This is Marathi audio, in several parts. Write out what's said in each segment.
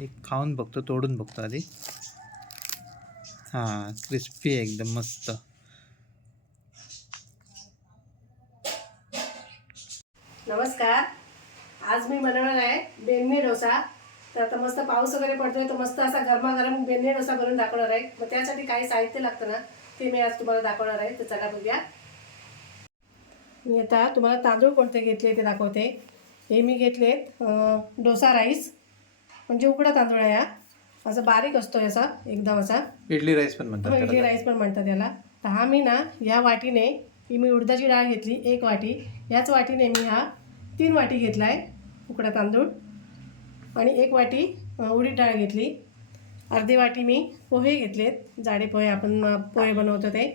एक खाऊन बघतो, तोडून बघतो आधी. हां, क्रिस्पी आहे एकदम मस्त. नमस्कार. आज मी बनवणार आहे बेडमी डोसा. तर आता मस्त पाऊस वगैरे पडतोय, तर मस्त असा गरमागरम बेडमी डोसा बनवून दाखवणार आहे. मग त्यासाठी काही साहित्य लागतं ना, ते मी आज तुम्हाला दाखवणार आहे. तर चला बघूया. मी आता तुम्हाला तांदूळ कोणते घेतले ते दाखवते. हे मी घेतलेत डोसा राईस, म्हणजे उकडा तांदूळ आहे. असा बारीक असतो याचा एकदम असा. इडली राईस पण म्हणतात त्याला. इडली राईस पण म्हणतात याला. तर हा मी ना या वाटीने ही मी उडदाची डाळ घेतली 1 वाटी. याच वाटीने मी हा 3 वाटी घेतला आहे उकडा तांदूळ. आणि 1 वाटी उडीद डाळ घेतली. अर्धी वाटी मी पोहे घेतलेत, जाडे पोहे आपण पोहे बनवतो ते.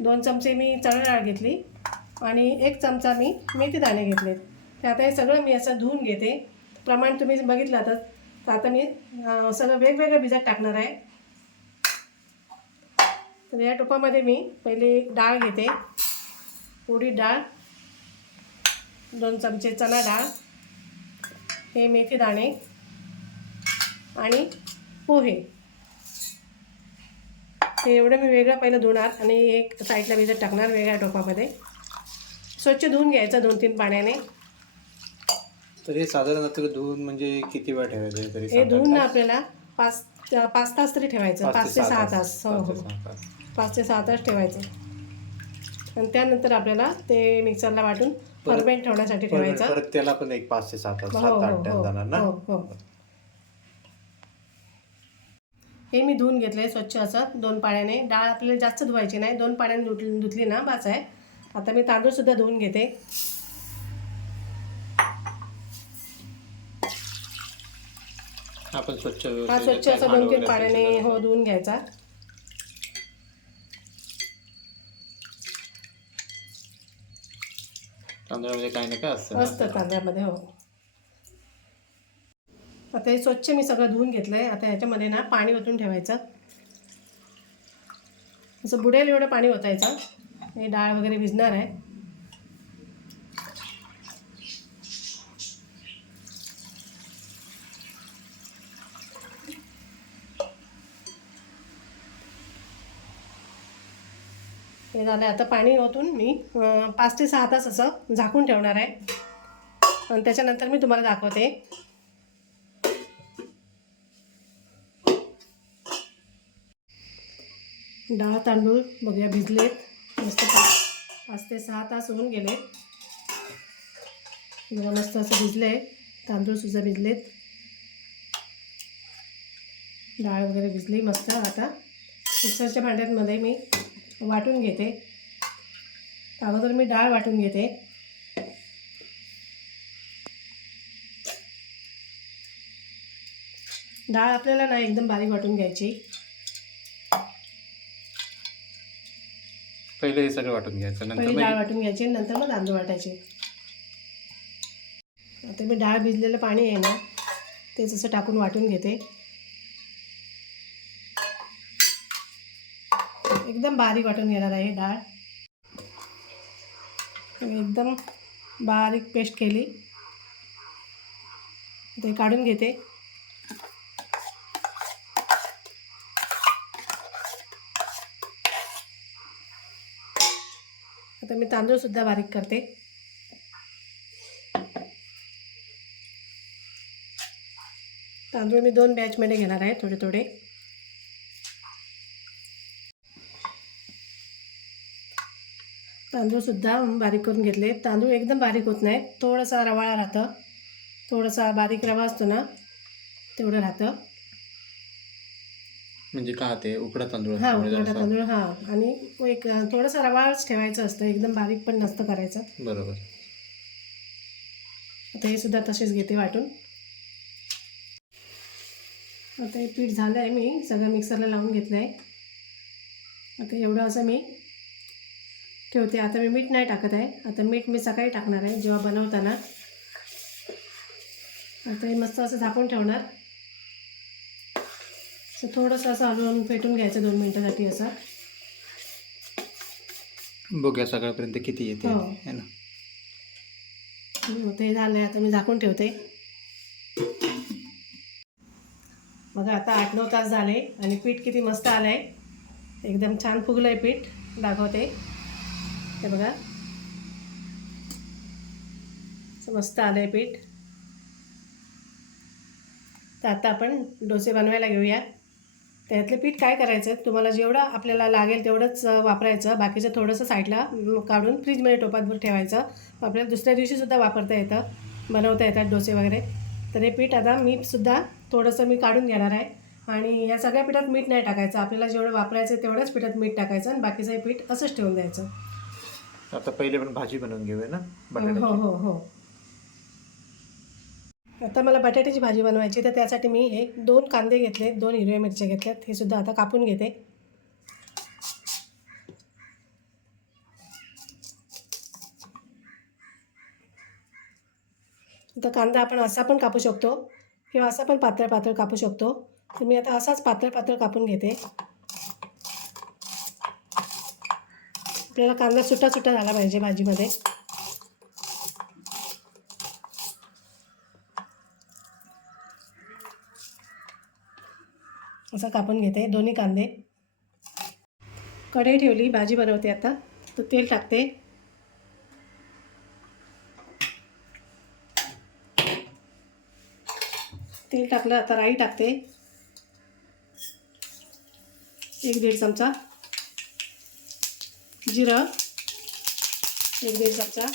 2 चमचे मी चणा डाळ घेतली आणि 1 चमचा मी मेथी दाणे घेतलेत. तर आता हे सगळं मी असं धुवून घेते. प्रमाण तुम्ही बघितलं तर आता मी सगळं वेगवेगळं भिजत टाकणार आहे. तर या टोपामध्ये मी पहिले डाळ घेते, उडीद डाळ, 2 चमचे चणा डाळ, हे मेथी दाणे आणि पोहे. हे एवढं मी वेगळं पहिलं धुणार आणि एक साईडला भिजत टाकणार वेगळ्या टोपामध्ये. स्वच्छ धुवून घ्यायचं 2-3 पाण्याने. तर हे साधारण धुवून म्हणजे किती वेळ ठेवायचं तरी? हे धुवून ना आपल्याला 5 तास तरी ठेवायचं. 5 ते 6 तास. हो हो, 5 ते 6 तास ठेवायचं. आणि त्यानंतर आपल्याला ते मिक्सरला वाटून फर्मेंट ठेवण्यासाठी ठेवायचं. परत त्याला पण एक 5 ते 7 तास, हो 7-8 हो तास जाणार ना? हो हो. हे मी धुवून घेतले स्वच्छ असं 2 पाण्याने. डाळ आपल्याला जास्त धुवायची नाही, 2 पाण्याने धुतली ना बास आहे. आता मी तांदूळ सुद्धा धुवून घेते. आपण स्वच्छ असं 2-3 पाण्याने हो धुवून घ्यायचा. तांदळामध्ये काय नाही काय असतं तांदळामध्ये. हो. आता हे स्वच्छ मी सगळं धुवून घेतलं आहे. आता ह्याच्यामध्ये ना पाणी ओतून ठेवायचं. असं बुडेल एवढं पाणी ओतायचं. हे डाळ वगैरे भिजणार आहे. हे झालं. आता पाणी ओतून मी 5 ते 6 तास असं झाकून ठेवणार आहे. आणि त्याच्यानंतर मी तुम्हाला दाखवते. डाळ तांदूळ बघूया भिजलेत मस्त. 5 ते 6 तास होऊन गेले. बघा मस्त असं भिजले. तांदूळसुद्धा भिजलेत, डाळ वगैरे भिजली मस्त. आता मिक्सरच्या भांड्यांमध्ये मी वाटून घेते. अगोदर मी डाळ वाटून घेते. डाळ आपल्याला ना एकदम बारीक वाटून घ्यायची. पहिले हे सगळं वाटून घ्यायचं, पहिले डाळ वाटून घ्यायची, नंतर मग तांदूळ वाटायचे. आता मी डाळ भिजलेलं पाणी आहे ना तेच असं टाकून वाटून घेते. एकदम बारीक वाटून घेणार आहे डाळ. एकदम बारीक पेस्ट केली. ते काढून घेते. आता मी तांदूळसुद्धा बारीक करते. तांदूळ मी 2 बॅचमध्ये घेणार आहे, थोडे थोडे. तांदूळसुद्धा बारीक करून घेतले. तांदूळ एकदम बारीक होत नाही, थोडासा रवाळा राहतं. थोडासा बारीक रवा असतो ना तेवढं राहतं. म्हणजे का ते उकडा तांदूळ? हां, उकडा तांदूळ. हां, आणि एक थोडंसं रवाळच ठेवायचं असतं, एकदम बारीक पण नसतं करायचं. बरोबर. आता हे सुद्धा तसेच घेते वाटून. आता हे पीठ झालं आहे, मी सगळं मिक्सरला लावून घेतलं आहे. आता एवढं असं मी ठेवते. आता मी मीठ नाही टाकत आहे. आता मीठ मी सकाळी टाकणार आहे जेव्हा बनवताना. आता हे मस्त असं झाकून ठेवणार. असं थोडंसं असं हलवून फेटून घ्यायचं 2 मिनिटासाठी असं. बघूया सगळ्यापर्यंत किती येते है ना. ते झालं आहे. आता मी झाकून ठेवते. बघा आता 8-9 तास झाले आणि पीठ किती मस्त आलं आहे, एकदम छान फुगलं आहे पीठ. दाखवते हे बघा, असं मस्त आलं आहे पीठ. तर आता आपण डोसे बनवायला घेऊया. त्यातलं पीठ काय करायचं, तुम्हाला जेवढं आपल्याला लागेल तेवढंच वापरायचं, बाकीचं थोडंसं साईडला काढून फ्रीजमध्ये टोपातभर ठेवायचं. आपल्याला दुसऱ्या दिवशीसुद्धा वापरता येतं, बनवता येतात डोसे वगैरे. तर हे पीठ आता मीसुद्धा थोडंसं मी काढून घेणार आहे. आणि या सगळ्या पिठात मीठ नाही टाकायचं, आपल्याला जेवढं वापरायचं आहे तेवढंच पिठात मीठ टाकायचं आणि बाकीचं हे पीठ असंच ठेवून द्यायचं. आता पहिले पण भाजी बनवून घेऊया ना हो बटाट्याची. हो हो. आता मला बटाट्याची भाजी बनवायची, तर त्यासाठी मी हे 2 कांदे घेतले, 2 हिरव्या मिरच्या घेतल्यात, हे सुद्धा आता कापून घेते. आता कांदा आपण असा पण कापू शकतो किंवा असा पण पातळ पातळ कापू शकतो. तर मी आता असाच पातळ पातळ कापून घेते. आपल्याला कांदा सुट्टा सुट्टा झाला पाहिजे भाजीमध्ये. असा कापून घेते दोन्ही कांदे. कढई ठेवली, भाजी बनवते आता. तर तेल टाकते. तेल टाकलं, आता राई टाकते 1-1.5 चमचा, जिरं 1-1.5 चमचा.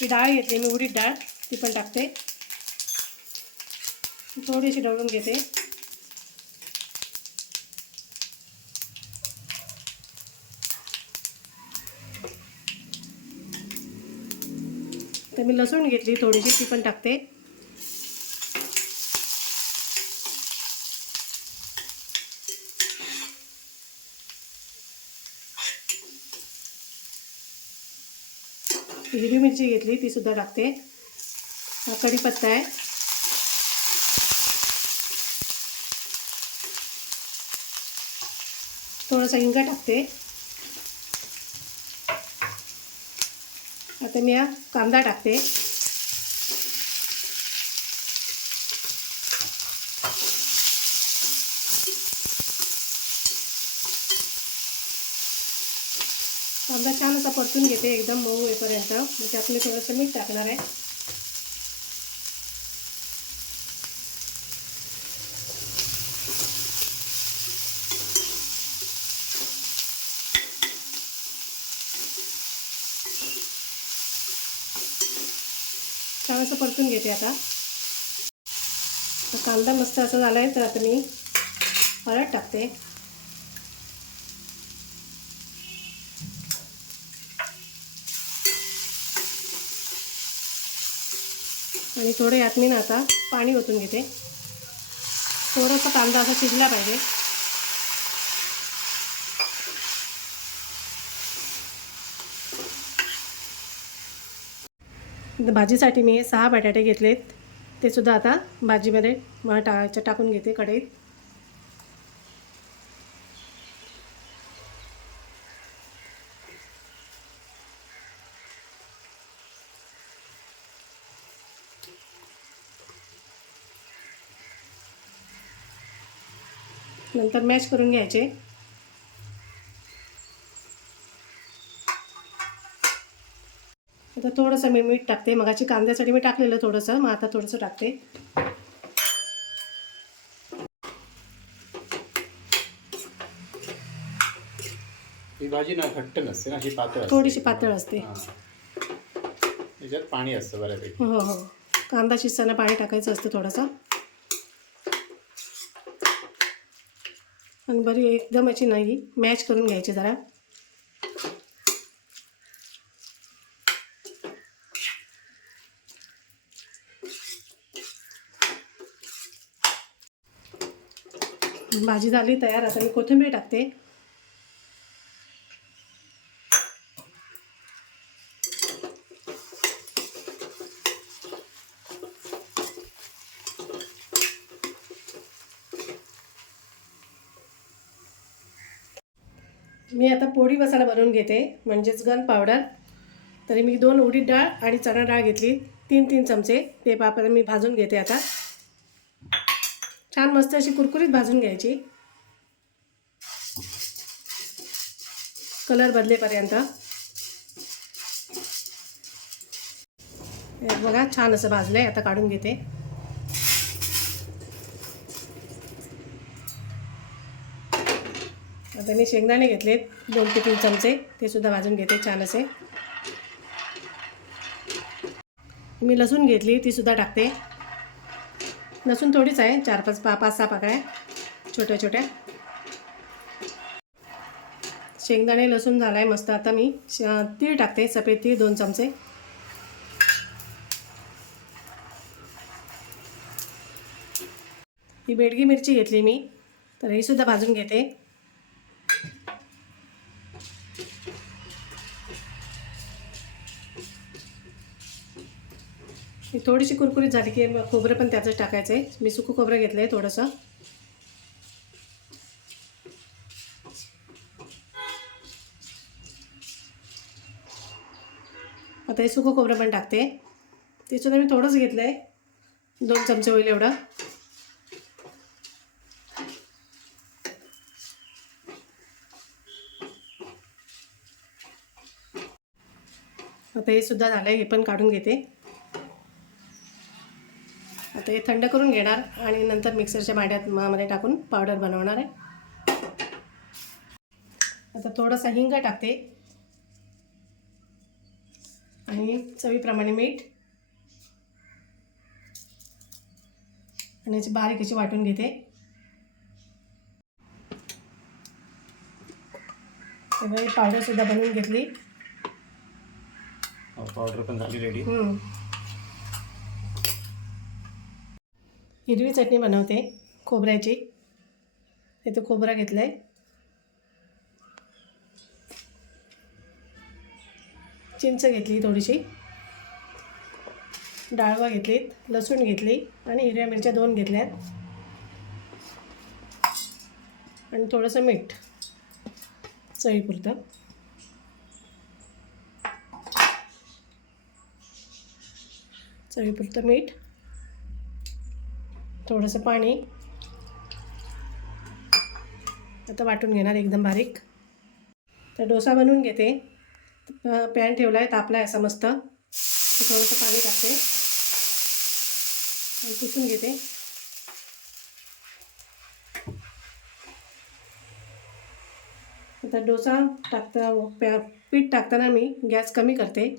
ही डाळ घेतली मी, उडीद डाळ, ती पण टाकते. थोडीशी ढवळून घेते. तर मी लसूण घेतली थोडीशी, ती पण टाकते. हिरवी मिरची घेतली, ती सुद्धा टाकते. हा कढीपत्ता आहे. थोडासा हिंग टाकते. आता मी हा कांदा टाकते. कांदा छान असा परतून घेते एकदम मऊ होईपर्यंत. मग त्यात मी थोडंसं मीठ टाकणार आहे. छान असं परतून घेते आता. कांदा मस्त असा झाला आहे, तर आता मी हळद टाकते. आणि थोडं यात मी ना आता पाणी ओतून घेते. थोडासा कांदा असा शिजला पाहिजे. भाजीसाठी मी 6 बटाटे घेतलेत, ते सुद्धा आता भाजीमध्ये टाकून घेते कढईत. नंतर मॅश करून घ्यायचे. आता थोडंसं मी मीठ टाकते. मगाची कांद्यासाठी मी टाकलेलं थोडंसं, मग आता थोडंसं टाकते. ही भाजी ना घट्ट नसते ना, ही पातळ असते. थोडीशी पातळ असते. त्याच्यात पाणी असतं बऱ्यापैकी. हो हो, कांदा शिजताना पाणी टाकायचं असतं थोडंसं. आणि बरी एकदम अशी नाही मॅश करून घ्यायची जरा. भाजी झाली तयार. आता मी कोथिंबीर टाकते. मी आता पोळी मसाला बनवून घेते, म्हणजेच गन पावडर. तरी मी 2 उडीद डाळ आणि चणा डाळ घेतली, 3 चमचे ते पापड मी भाजून घेते आता. छान मस्त अशी कुरकुरीत भाजून घ्यायची, कलर बदलेपर्यंत. हे बघा छान असं भाजलं आहे. आता काढून घेते. आता मी शेंगदाणे घेतलेत 2 ते 3 चमचे, ते सुद्धा भाजून घेते छान असे. मी लसूण घेतली, ती सुद्धा टाकते. लसूण थोडीच आहे, 5-6 पाकळ्या छोट्या छोट्या. शेंगदाणे लसूण झाला आहे मस्त. आता मी तीळ टाकते, सफेद तीळ 2 चमचे. ही बेडगी मिरची घेतली मी, तर ही सुद्धा भाजून घेते. ही थोडीशी कुरकुरीत झाली की खोबरं पण त्याचं टाकायचं आहे. मी सुकं खोबरं घेतलं आहे थोडंसं. आता हे सुकं खोबरं पण टाकते. ते सुद्धा मी थोडंच घेतलं आहे, 2 चमचे होईल एवढं. आता हे सुद्धा झालं आहे, हे पण काढून घेते. आता हे थंड करून घेणार आणि नंतर मिक्सरच्या भांड्यात मध्ये टाकून पावडर बनवणार आहे. आता थोडासा हिंग टाकते आणि चवीप्रमाणे मीठ आणि याची बारीक अशी वाटून घेते. ही पावडर सुद्धा बनवून घेतली. पावडर पण झाली रेडी. हिरवी चटणी बनवते खोबऱ्याची. इथे खोबरं घेतलं आहे, चिंच घेतली थोडीशी, डाळवा घेतलीत, लसूण घेतली आणि हिरव्या मिरच्या 2 घेतल्यात आणि थोडंसं मीठ चवीपुरतं. चवीपुरतं मीठ, थोडंसं पाणी. आता वाटून घेणार एकदम बारीक. तर डोसा बनवून घेते. पॅन ठेवला आहे, तापला आहे असा मस्त. थोडंसं पाणी टाकते आणि पुसून घेते. आता डोसा पीठ टाकताना मी गॅस कमी करते.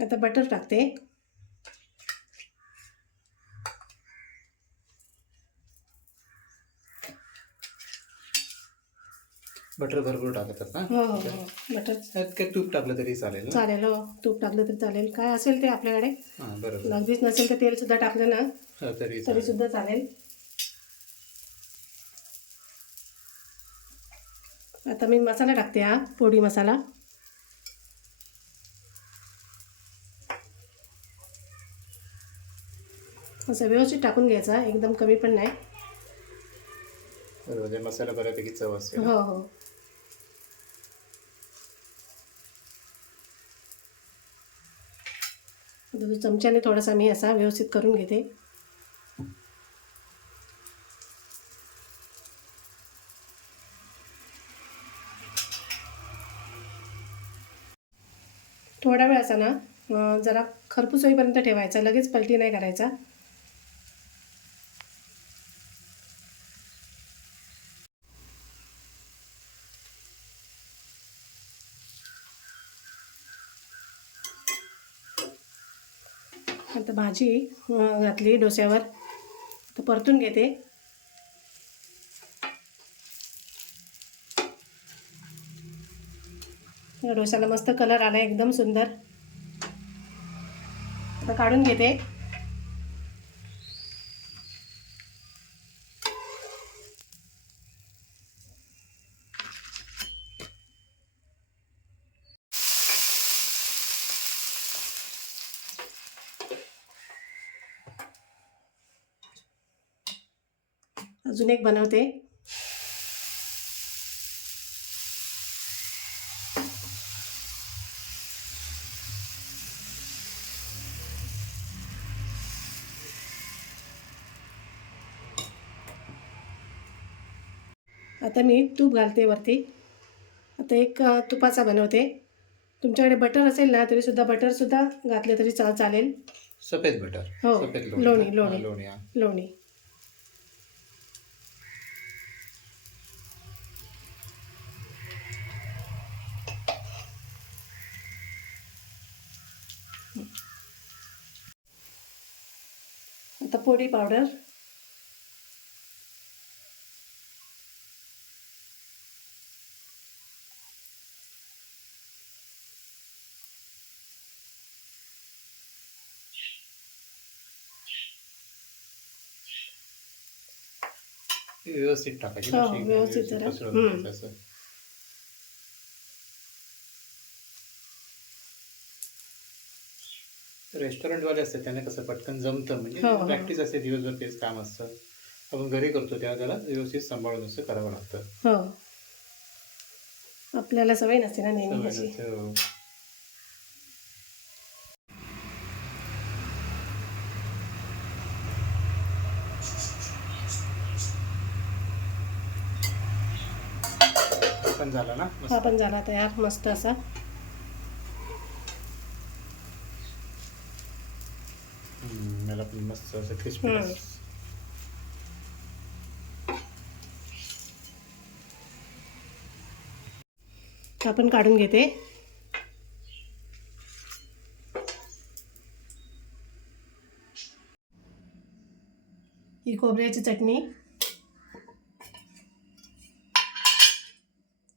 आता बटर टाकते. बटर भरपूर टाकतात ना? हो हो हो, बटर त्यात काय तूप टाकलं तरी चालेल ना? चालेल. हो, तूप टाकलं तर चालेल, काय असेल ते आपल्याकडे. हां बरोबर. अगदीच नसेल तर तेल सुद्धा टाकलं ना तरी तरी सुद्धा चालेल. आता मी मसाला टाकते, हा पोडी मसाला. असं व्यवस्थित टाकून घ्यायचा, एकदम कमी पण नाही. बरोबर, मसाला बऱ्यापैकी चव असते. हो हो. चमच्याने थोडासा मी असा व्यवस्थित करून घेते. थोडा वेळ असा ना जरा खरपूस होईपर्यंत ठेवायचा, लगेच पलटी नाही करायचा. आता भाजी घातली डोस्यावर, तर परतून घेते. डोस्याला मस्त कलर आला, एकदम सुंदर. आता काढून घेते. अजून एक बनवते. आता मी तूप घालते वरती. आता एक तुपाचा बनवते. तुमच्याकडे बटर असेल ना तरीसुद्धा बटरसुद्धा घातले तरी चालेल. सफेद बटर. हो, सफेद लोणी ना? लोणी लोणी हा. लोणी. आता पोळी पावडर. व्यवस्थित टाकायची हो, ना, शेंगदाणे व्यवस्थित व्यवस्थित जरा. पसरवून घ्यायचं असं. रेस्टॉरंटवाले असतात त्यांना कसं पटकन जमतं, म्हणजे हो, हो. प्रॅक्टिस असते, दिवसभर तेच काम असतं. आपण घरी करतो तेव्हा त्याला व्यवस्थित सांभाळून असं करावं लागतं. हो, आपल्याला सवय नसते ना नेहमी सवय अशी. नसते, हो. पण झाला ना मस्त. हा पण झाला तयार मस्त असा. मला पण मस्त असं क्रिस्पी. आपण काढून घेते. ही खोबऱ्याची चटणी,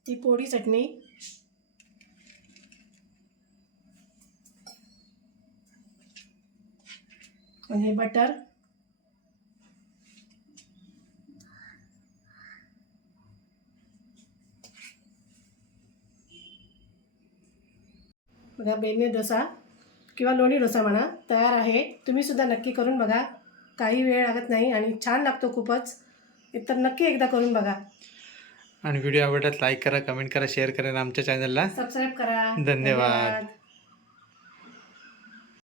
ही पोळी चटणी, आणि हे बटर. बघा बेडणे डोसा किंवा लोणी डोसा म्हणा तयार आहे. तुम्ही सुद्धा नक्की करून बघा. काही वेळ लागत नाही आणि छान लागतो खूपच. तर नक्की एकदा करून बघा. आणि व्हिडिओ आवडल्यास लाईक करा, कमेंट करा, शेअर करा आणि आमच्या चॅनलला सबस्क्राईब करा. धन्यवाद.